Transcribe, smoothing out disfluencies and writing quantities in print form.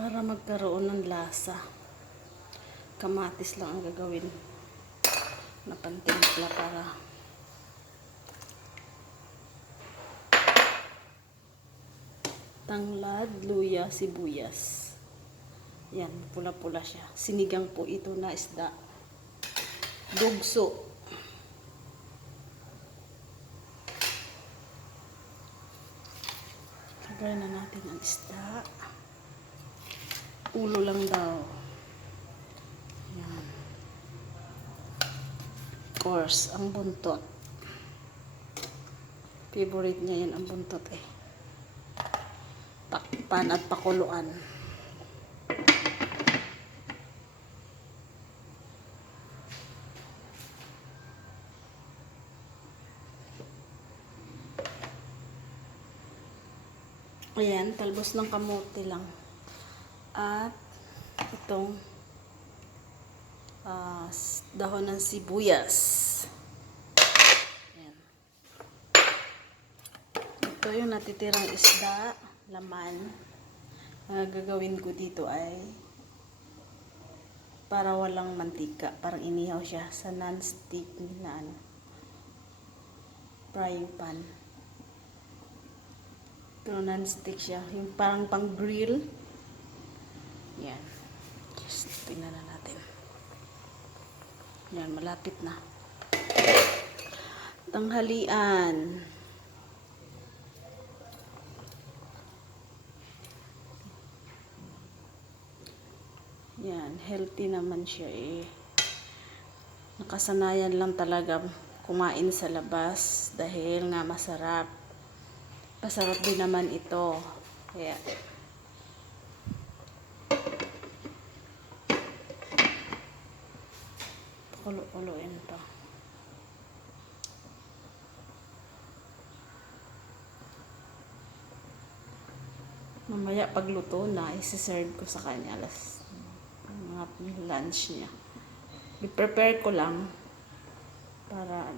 Para magkaroon ng lasa, kamatis lang ang gagawin na pantimpla para tanglad, luya, sibuyas. Yan, pula-pula siya. Sinigang po ito na isda. Dugso. Lagay na natin ang isda. Ulo lang daw. Yan. Of course, ang buntot. Favorite niya yan ang buntot eh. Takpan at pakuluan. Ayan, talbos ng kamote lang. At itong dahon ng sibuyas. Ayan. Ito yung natitirang isda, laman. Ang gagawin ko dito ay para walang mantika. Parang inihaw siya sa non-stick na frying pan. Pero non-stick siya. Yung parang pang-grill. Yan. Just tingnan na natin. Yan, malapit na. Tanghalian. Yan, healthy naman siya eh. Nakasanayan lang talaga kumain sa labas dahil nga masarap. Masarap din naman ito. Kaya kulo-kuloin pa. Mamaya pagluto na, isi-serve ko sa kanya mga lunch niya. I-prepare ko lang para